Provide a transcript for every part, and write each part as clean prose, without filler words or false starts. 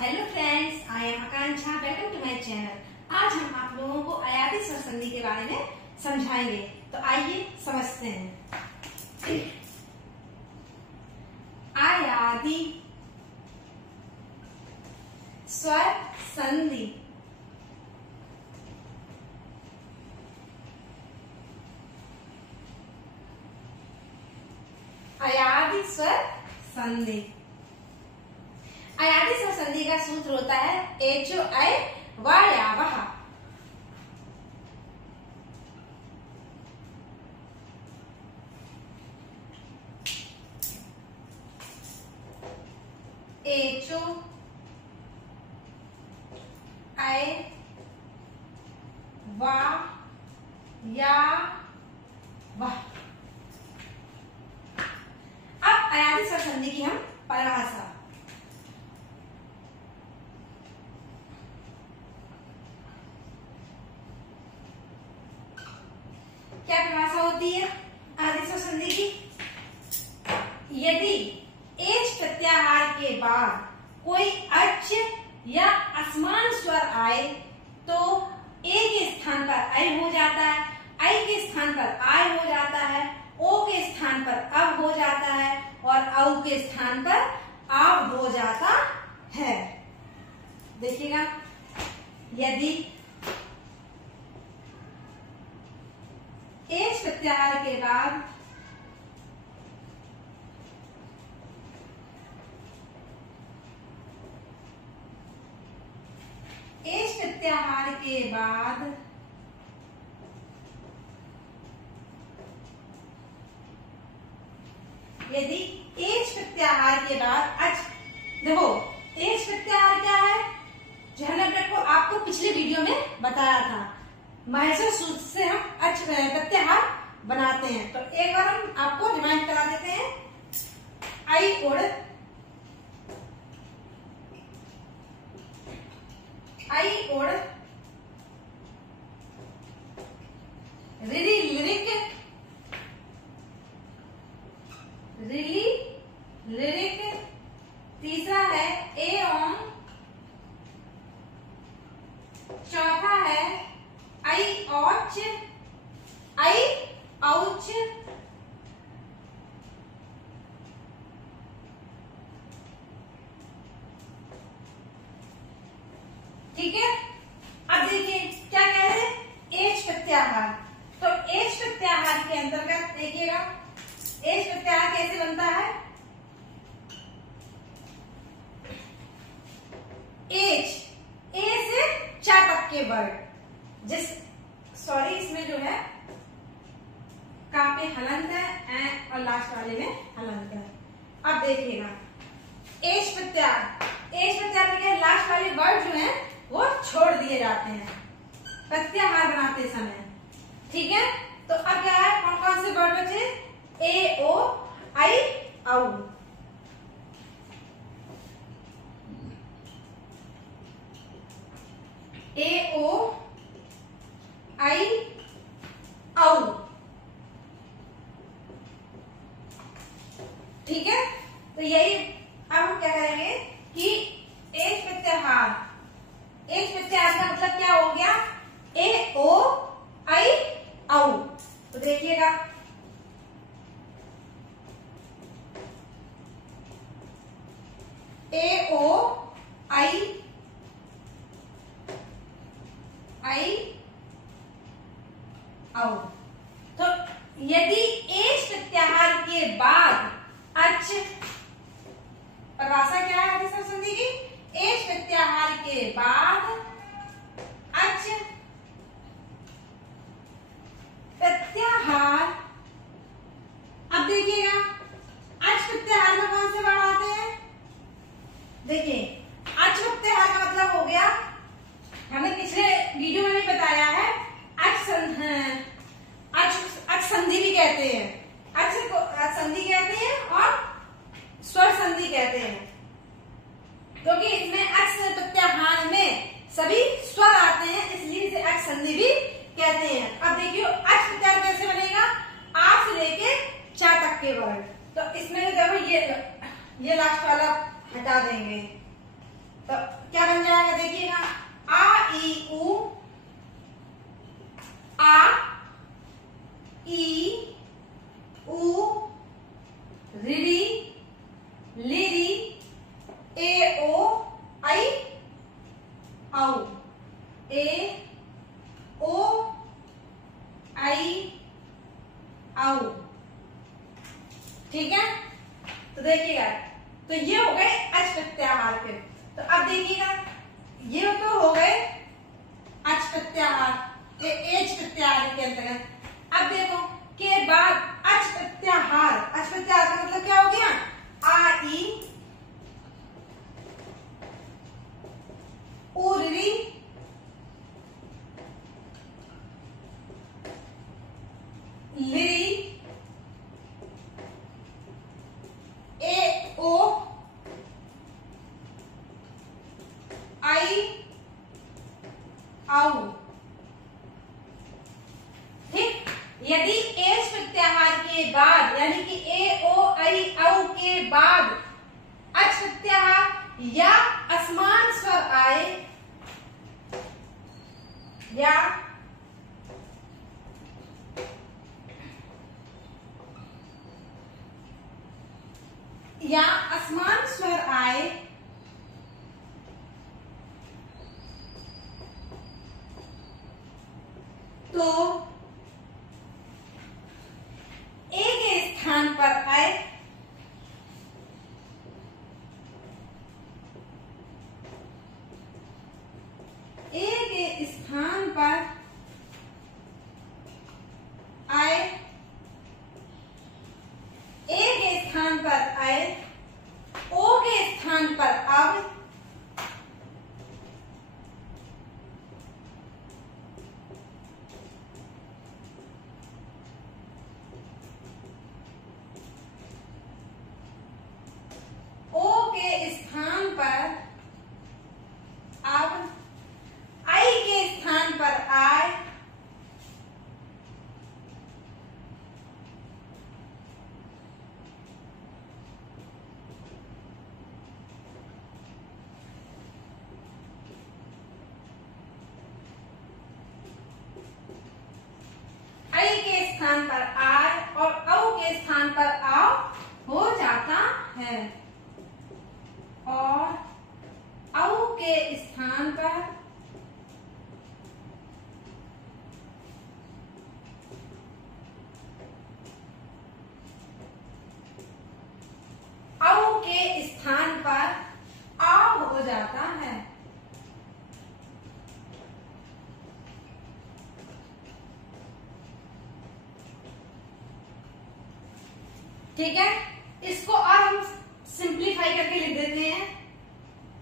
Hello friends, I am Akanksha. Welcome to my channel. आज हम आप लोगों को अयादी स्वर संधि के बारे में समझाएंगे, तो आइए समझते हैं। अयादी स्वर संधि अयादी स्वर संधि अयादी स्वर संधि का सूत्र होता है एचो ऐ वायावः। एचो ऐ वायावः। अब अयादी स्वर संधि की हम परिभाषा। क्या परिभाषा होती है अयादी स्वर संधि की? यदि एच प्रत्याहार के बाद कोई अच या असमान स्वर आए तो ए के स्थान पर ऐ हो जाता है, ऐ के स्थान पर आय हो जाता है, ओ के स्थान पर अब हो जाता है और औ के स्थान पर आव हो जाता है। देखिएगा, यदि एच प्रत्याहार के बाद यदि एच प्रत्याहार के बाद अच, देखो एच प्रत्याहार क्या है जो हमने आपको पिछले वीडियो में बताया था। माहेश्वर सूत्र से हम अच प्रत्याहार बनाते हैं, तो एक बार हम आपको रिमाइंड करा देते हैं। आई उड़, आई उड़, रिरी लिरिक, रिली लिरिक। तीसरा है ए ओम, चौथा है आई औच, आई औच, ठीक है। अब देखिए क्या कह रहे हैं, एच प्रत्याहार। तो एच प्रत्याहार के अंतर्गत देखिएगा, एच प्रत्याहार कैसे बनता है? एच, ए से चा तक के वर्ड, सॉरी इसमें जो है का पे हलंत है और लास्ट वाले में हलंत है। अब देखिएगा एच प्रत्याहार में लास्ट वाले वर्ड जो है वो छोड़ दिए जाते हैं प्रत्याहार बनाते समय, ठीक है। तो अब क्या है, कौन कौन से वर्ड बचे? ए ओ आई औ। ए ओ आई औ, ठीक है। तो यही अब हम क्या करेंगे कि एच प्रत्याहार का मतलब क्या हो गया? ए ओ आई औ। तो देखिएगा, ए ओ आई औ। तो यदि एच प्रत्याहार के बाद अच, परिभाषा क्या है अयादी स्वर संधि की? एच प्रत्याहार के बाद अच प्रत्याहार। अब देखिएगा अच प्रत्याहार में कौन से वर्ड आते हैं? देखिए अच प्रत्याहार का मतलब हो गया, हमने पिछले वीडियो में भी बताया है, अच संधि भी कहते हैं, अच संधि कहते हैं और स्वर संधि कहते हैं, क्योंकि इसमें अच प्रत्याहार में सभी स्वर आते हैं, इसलिए इसे अच संधि भी कहते हैं। अब देखियो अच प्रत्याहार कैसे बनेगा? आ से लेके चा तक के वर्ड। तो इसमें देखो ये लास्ट वाला हटा देंगे। तो क्या बन जाएगा देखिएगा, आ ई उ, आ ई उ, री लिरी, ए ओ आई औ, ए ओ आई औ। ठीक है, तो देखिएगा, तो ये हो गए अच प्रत्याहार के। तो अब देखिएगा, ये तो हो गए अच प्रत्याहार, ये एच प्रत्याहार के अंतर्गत। अब देखो के बाद अच प्रत्याहार, अच प्रत्याहार का मतलब क्या हो गया, आ ई उर्री लिरी, ए ओ आई औ। ठीक, यदि एच प्रत्याहार के बाद यानी कि ए ओ आई औ के बाद अच प्रत्याहार या असमान स्वर आए या असमान स्वर आए तो ए के स्थान पर आए ए के स्थान पर आए, ए के स्थान पर आए, ओ के स्थान पर अब, ओ के स्थान पर अब, आई के स्थान पर आए, आई के स्थान पर आय और औ के स्थान पर आओ हो जाता है, और औ के स्थान पर औ के स्थान पर आ हो जाता है। ठीक है, इसको और हम सिंप्लीफाई करके लिख देते हैं।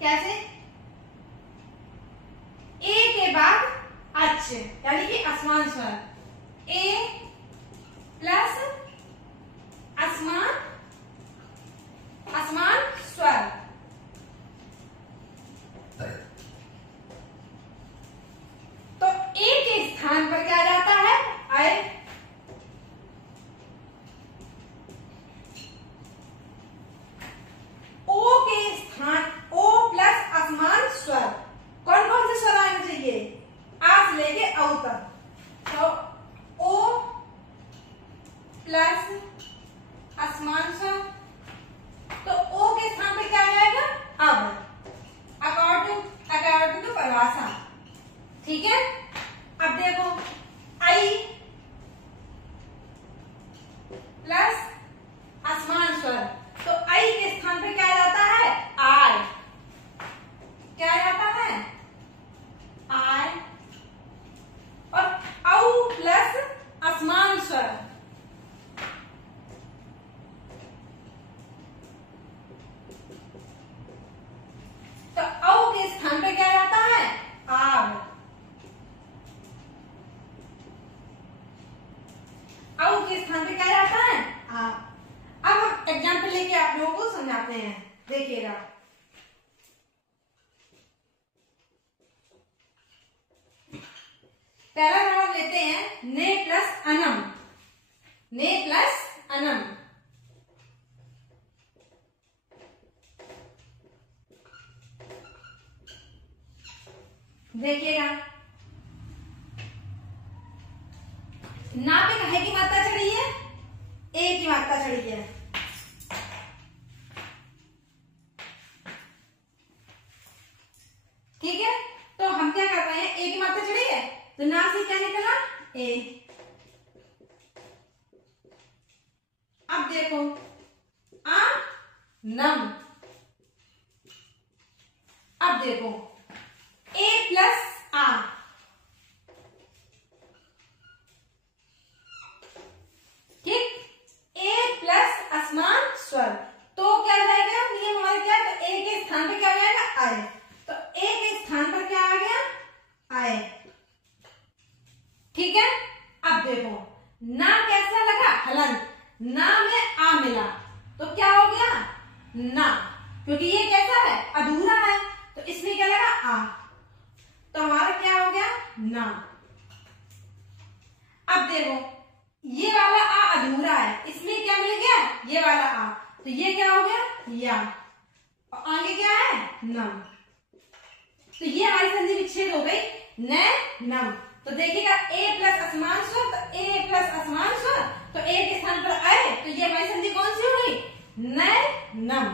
कैसे, ए के बाद अच यानी कि असमान स्वर, ए प्लस असमान स्वर, तो ए के स्थान पर क्या जाता है, आए, ओ के स्थान, ओ प्लस असमान स्वर, कौन कौन से स्वर आने चाहिए, आ से लेके औ तक, तो ओ प्लस असमान स्वर, तो ओ के स्थान पे क्या आ जाएगा, अब, अकॉर्डिंग टू परिभाषा। ठीक है, अब देखो आई प्लस असमान स्वर, तो आई के स्थान पे क्या जाता है, आय, क्या जाता है, आय, और औ प्लस असमान स्वर, तो औ के स्थान पे क्या जाता है, आव, औ के स्थान पे क्या जाता है, आ। अब हम एग्जाम्पल लेके आप लोगों को समझाते हैं, देखिएगा। पहला जवाब लेते हैं, ने प्लस अनम, ने प्लस अनम, देखिएगा, ना पे काहे की मात्रा चढ़ी है, ए की मात्रा चढ़ी है। ठीक है, तो हम क्या कर रहे हैं, ए की मात्रा चढ़ी है तो ना से क्या निकला, ए। अब देखो आ नम, अब देखो ए प्लस आ, ठीक, ए प्लस असमान स्वर, तो क्या हो जाएगा, नियम हमारे क्या है, तो ए के स्थान पर क्या हो जाएगा, आए, तो ए के स्थान पर क्या आ गया, आए। ठीक है, अब देखो ना कैसा लगा, हलंत, ना में आ मिला तो क्या हो गया, ना, क्योंकि ये कैसा है, अधूरा है, तो इसमें क्या लगा, आ, तो हमारा क्या हो गया, ना। अब देखो ये वाला आ अधूरा है, इसमें क्या मिल गया, ये वाला आ, तो ये क्या हो गया, या, और आगे क्या है, नम, तो ये हमारी संधि विच्छेद हो गई, न नम। तो देखिएगा ए प्लस असमान स्वर, तो ए प्लस असमान स्वर, तो ए के स्थान पर आए, तो ये हमारी संधि कौन सी हो गई, न नम।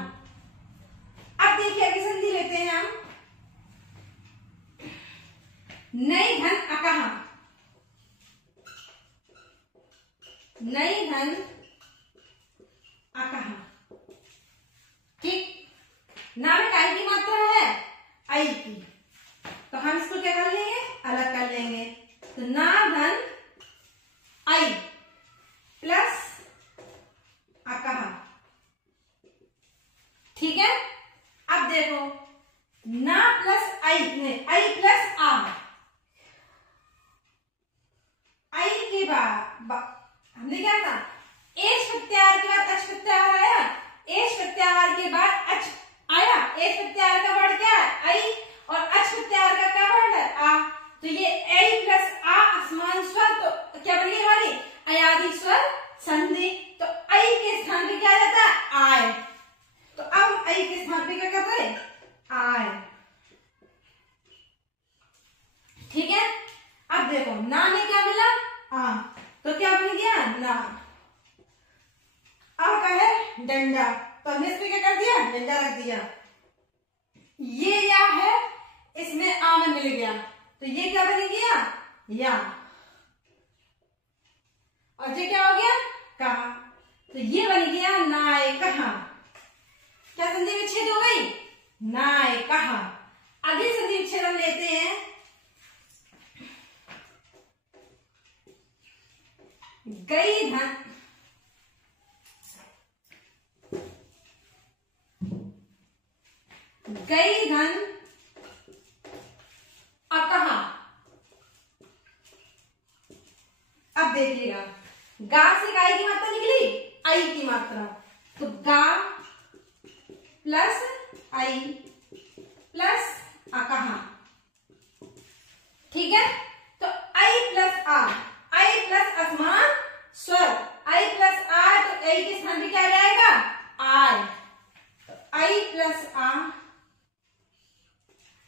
अब देखिए अगली संधि लेते हैं हम, नई धन अकहा, नई धन अकहा, ठीक, ना में काय की मात्रा है, आई की, तो हम इसको क्या कर लेंगे, अलग कर लेंगे, तो ना धन आई प्लस अकहा। ठीक है, अब देखो ना प्लस आई, आई प्लस आ, आई के बाद हमने क्या था, एच प्रत्याहार के बाद अच प्रत्याहार आया, एच प्रत्याहार के बाद अच आया, एच प्रत्याहार का वर्ड क्या है, आई, और अच प्रत्याहार का क्या वर्ड है, आ, तो ये आई प्लस आ असमान स्वर, तो क्या बन गई हमारी अयादि स्वर संधि, तो आई के स्थान पे क्या आ जाता है, आय, तो अब आई के स्थान पे क्या कर रहे हैं, आय। ठीक है, अब देखो ना में क्या मिला, आ, तो क्या बन गया, ना, आ का है डंडा, तो हमने इसमें क्या कर दिया, डंडा रख दिया, ये या है, इसमें आ में मिल गया, तो ये क्या बन गया, या, और ये क्या हो गया, कहा, तो ये बन गया नाय कहा, क्या संधि विच्छेद हो गई, नाय कहा। अगली संधि विच्छेद हम लेते हैं, गई धन, गई धन अकहा। अब देखिएगा गा से गाय की मात्रा निकली, आई की मात्रा, तो गा प्लस आई प्लस अकहा। ठीक है, तो आई प्लस आ, आई प्लस असमान स्वर, आई प्लस आ, तो आई के स्थान पे क्या आ जाएगा, आय, तो आई प्लस आ,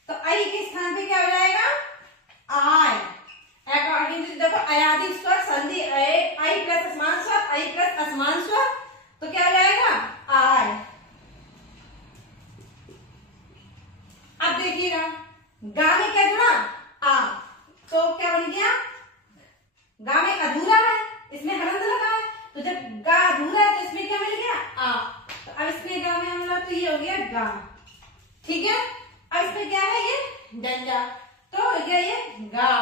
तो आई के स्थान पे क्या हो जाएगा, आय। अकॉर्डिंग टू देखो अयादि स्वर संधि, आई प्लस असमान स्वर, आई प्लस असमान स्वर, तो क्या हो जाएगा, आय। अब देखिएगा गा में क्या जुड़ा, आ, तो क्या बन गया, गा में अधूरा है, इसमें हलंत लगा है, तो जब गा अधूरा है तो इसमें क्या मिल गया, आ, तो अब इसमें गा में हम लोग, तो ये हो गया गा। ठीक है, अब इसमें क्या है, ये डंडा, तो हो गया ये गा।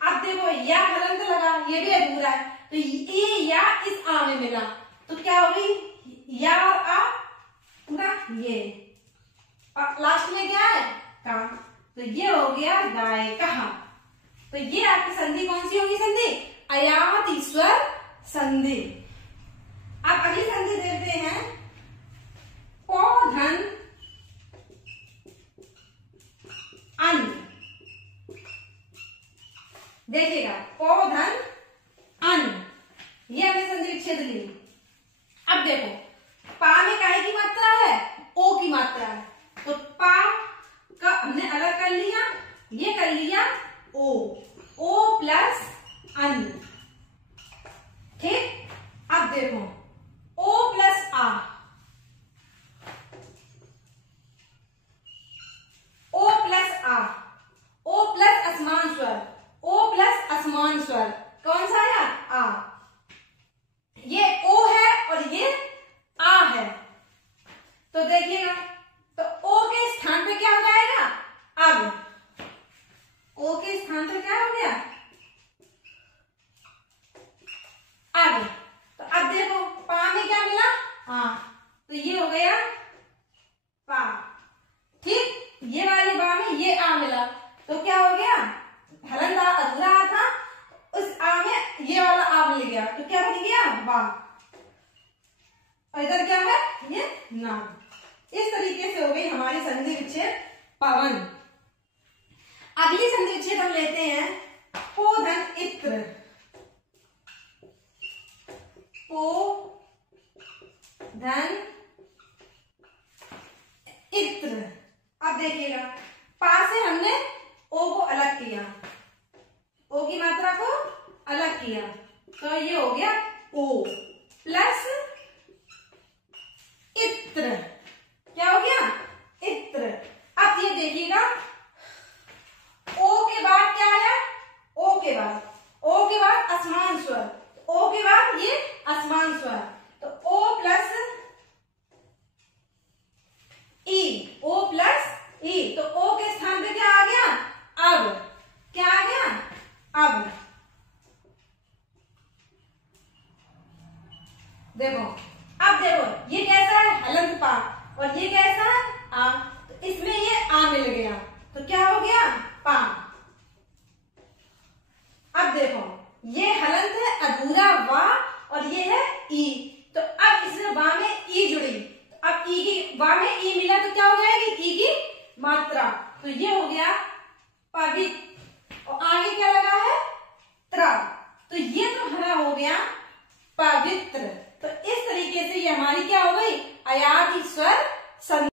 अब देखो या हलंत लगा, ये भी अधूरा है, तो ये या इस आ में मिला, तो क्या हो गई, या और आ पूरा ये, और लास्ट में क्या है, का, तो ये हो गया गाय कहा। तो ये आपकी संधि कौन सी होगी, संधि अयादि स्वर संधि। अब अगली संधि देखते हैं, पौधन अन। देखिएगा पौधन अन, ये हमने संधि विच्छेद ली। अब देखो पा में काहे की मात्रा है, ओ की मात्रा है, तो पा का हमने अलग कर लिया, ये कर लिया ओ प्लस अन। ठीक, अब देखो ओ प्लस आ, ओ प्लस आ, ओ प्लस असमान स्वर, ओ प्लस असमान स्वर कौन सा आया? आ। ये ओ है और ये आ है, तो देखिएगा, तो ओ के स्थान पे क्या हो जाएगा? अब ओ के स्थान पे क्या हो गया? अब। तो अब देखो पा में क्या मिला? आ, तो ये हो गया पा। ठीक, ये वाले बा में ये आ मिला, तो क्या हो गया? हलन अधूरा आ था, उस आ में ये वाला आ मिल गया, तो क्या बन गया? बा। और इधर क्या है? ये ना। इस तरीके से हो गई हमारी संधि विच्छेद पवन। अगली संधि विच्छेद हम लेते हैं पो धन इत्र। पो धन इत्र। अब देखिएगा, पा से हमने ओ को अलग किया, ओ की मात्रा को अलग किया, तो ये हो गया ओ प्लस इत्र। क्या हो गया? इत्र। अब ये देखिएगा, ओ के बाद क्या आया? ओ के बाद असमान स्वर, ओ के बाद ये असमान स्वर, तो ओ प्लस ई, ओ प्लस ई, तो ओ के स्थान पे क्या आ गया? अब। क्या आ गया? अब। देखो, अब देखो ये कैसा है? हलंत पा, और ये कैसा है? आ। तो इसमें ये आ मिल गया, तो क्या हो गया? पा। अब देखो, ये हलंत है अधूरा वा, और ये है ई, तो अब इसमें वा में ई जुड़ी, तो अब ई की वा में ई मिला, तो क्या हो जाएगी? ई की मात्रा, तो ये हो गया पवित्र, और आगे क्या लगा है? त्र, तो ये तो हमारा हो गया पवित्र। तो इस तरीके से ये हमारी क्या हो गई? अयाति स्वर संधि।